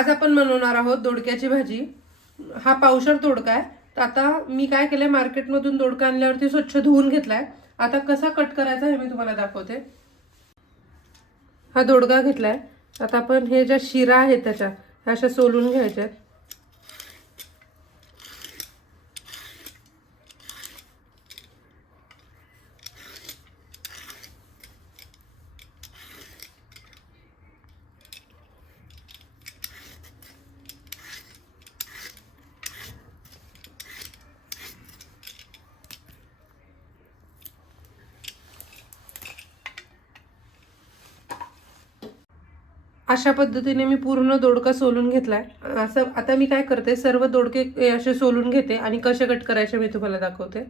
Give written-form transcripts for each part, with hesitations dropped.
आज आपण बनवणार आहोत दोडक्याची भाजी। हा पावशर दोडका आहे। तर आता मी काय केलंय, मार्केटमधून दोडका आणल्यावरती स्वच्छ धुवून घेतलाय। आता कसा कट करायचा हे मी तुम्हाला दाखवते। हा दोडका घेतलाय। आता आपण हे ज्या शिरा आहेत त्याच्या अशा सोलून घ्यायच्या। अशा पद्धतीने मी पूर्ण दोडका सोलून घेतलाय। असं आता मी काय करते, सर्व दोडके असे सोलून घेते आणि कसे कट करायचे मी तुम्हाला दाखवते।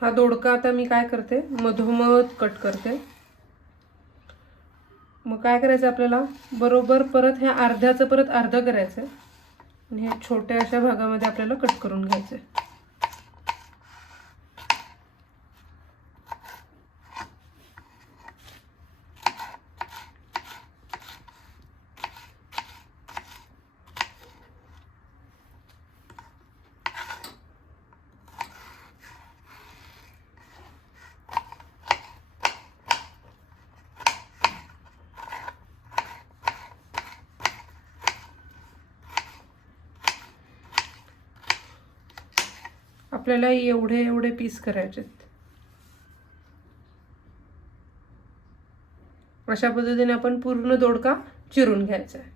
हा दोडका आता मी काय करते, मधोमध कट करते। मग काय करायचं आपल्याला, बरोबर परत ह्या अर्ध्याचं परत अर्ध करायचं आणि हे छोट्या अशा भागामध्ये आपल्याला कट करून घ्यायचं। आपल्याला एवढे एवढे पीस करायचे। अशा पद्धतीने आपण पूर्ण दोडका चिरून घ्यायचा आहे।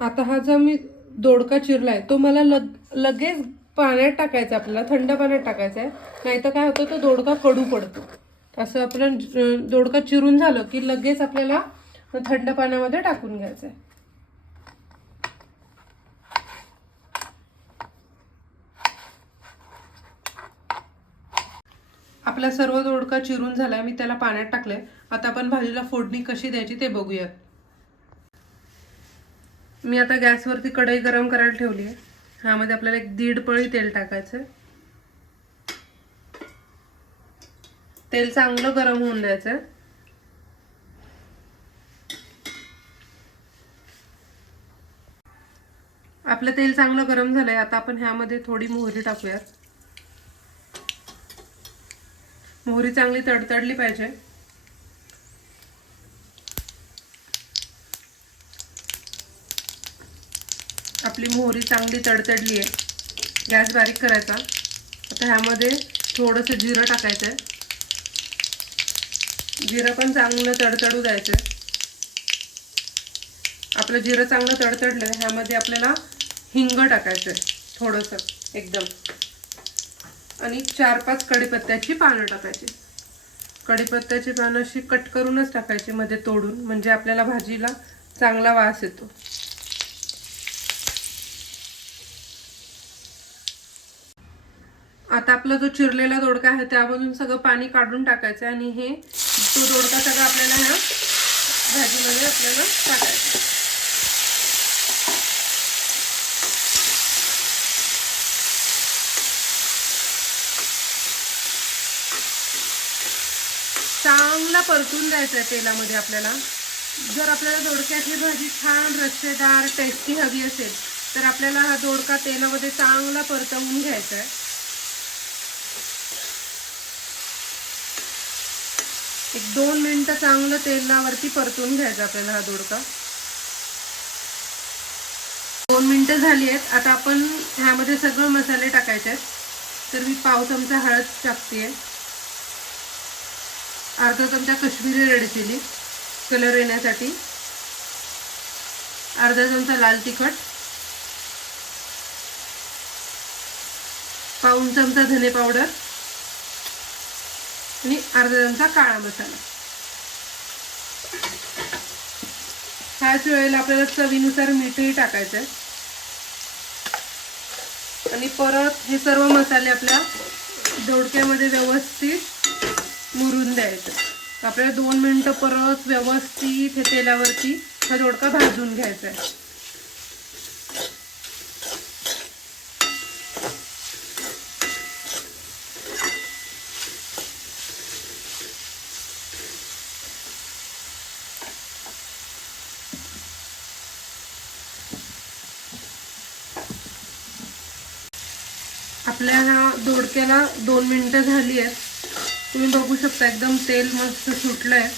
आता हा जो मी दोडका चिरलाय तो मला लगेच पाण्यात टाकायचा, आपल्याला थंड पाण्यात टाकायचा आहे। नाहीतर काय होतं, तो दोडका कडू पडतो। असं आपण दोडका चिरून झालं की लगेच आपल्याला थंड पाण्यामध्ये टाकून घ्यायचं आहे। आपला सर्व दोडका चिरून झालाय, मी त्याला पाण्यात टाकलंय। आता आपण भाजीला फोडणी कशी द्यायची ते बघूयात। मी आता गॅसवरती कढई गरम करायला ठेवली आहे। ह्यामध्ये आपल्याला 1.5 पळी तेल टाकायचं। तेल चांगलं गरम होऊन द्यायचं। आपलं तेल चांगलं गरम झालंय। आता आपण ह्यामध्ये थोडी मोहरी टाकूयात। मोहरी चांगली तडतडली पाहिजे। आपली मोहरी चांगली तडतडली आहे। गॅस बारीक करायचा। आता ह्यामध्ये थोडंसं जिरं टाकायचं आहे। जिरं पण चांगलं तडतडू द्यायचं। आपलं जिरं चांगलं तडतडलं, ह्यामध्ये आपल्याला हिंग टाकायचं आहे थोडंसं एकदम, आणि 4-5 कढीपत्त्याची पानं टाकायची। कढीपत्त्याची पानं अशी कट करूनच टाकायची मध्ये तोडून, म्हणजे आपल्याला भाजीला चांगला वास येतो। आता आपला जो चिरलेला दोडका आहे त्यामधून सगळं पाणी काढून टाकायचं आणि हे तो दोडका सगळं आपल्याला ह्या भाजीमध्ये आपल्याला टाकायचा। चांगला परतून द्यायचा आहे तेलामध्ये आपल्याला। जर आपल्याला दोडक्याची भाजी छान रस्सेदार टेस्टी हवी असेल तर आपल्याला हा दोडका तेलामध्ये चांगला परतवून घ्यायचा आहे। 1-2 मिनिटं चांगलं तेलावरती परतून घ्यायचा आपल्याला हा दोडका। 2 मिनिटं झाली आहेत। आता आपण ह्यामध्ये सगळे मसाले टाकायचे आहेत। तर मी पाव चमचा हळद टाकते, अर्धा चमचा काश्मीरी रेड चिली कलर येण्यासाठी, अर्धा चमचा लाल तिखट, पाऊण चमचा धने पावडर आणि अर्धा चमचा काळा मसाला। ह्याच वेळेला आपल्याला चवीनुसार मीठही टाकायचं आहे आणि परत हे सर्व मसाले आपल्या दोडक्यामध्ये व्यवस्थित मुरून द्यायचं। आपल्याला 2 मिनिटं परत व्यवस्थित हे तेलावरती हा दोडका भाजून घ्यायचा आहे। आपल्या ह्या दोडक्याला 2 मिनिटं झाली आहेत. तुम्ही बघू शकता एकदम तेल मस्त सुटलंय.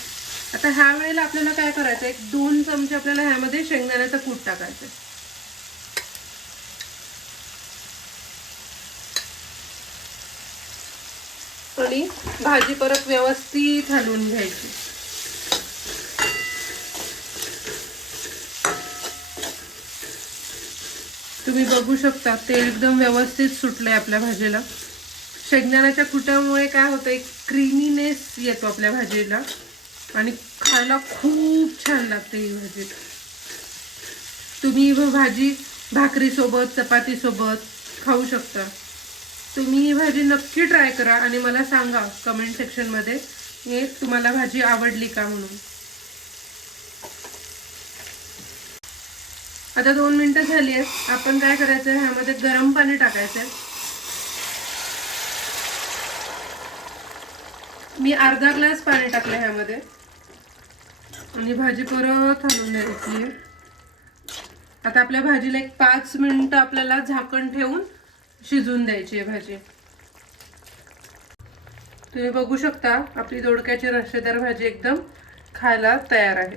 आता ह्या वेळेला आपल्याला काय करायचं, 1-2 चमचे आपल्याला ह्यामध्ये शेंगदाण्याचं कूट टाकायचं आणि भाजी परत व्यवस्थित हलवून घ्यायची. तुम्ही बघू शकता तेल एकदम व्यवस्थित सुटलंय आपल्या भाजीला. शेंगदाण्याच्या कुटामुळे काय होतं, एक क्रीमीनेस येतो आपल्या भाजीला आणि खायला खूप छान लागते ही भाजी. तुम्ही ही भाजी भाकरीसोबत चपातीसोबत खाऊ शकता. तुम्ही ही भाजी नक्की ट्राय करा आणि मला सांगा कमेंट सेक्शनमध्ये की तुम्हाला भाजी आवडली का म्हणून. आता 2 मिनिटं झाली आहेत. आपण काय करायचं आहे, ह्यामध्ये गरम पाणी टाकायचं आहे. मी अर्धा ग्लास पाणी टाकलं ह्यामध्ये आणि भाजी परत हलवून द्यायची. आता आपल्या भाजीला 5 मिनिटं आपल्याला झाकण ठेवून शिजवून द्यायची आहे भाजी. तुम्ही बघू शकता आपली दोडक्याची रस्सेदार भाजी एकदम खायला तयार आहे.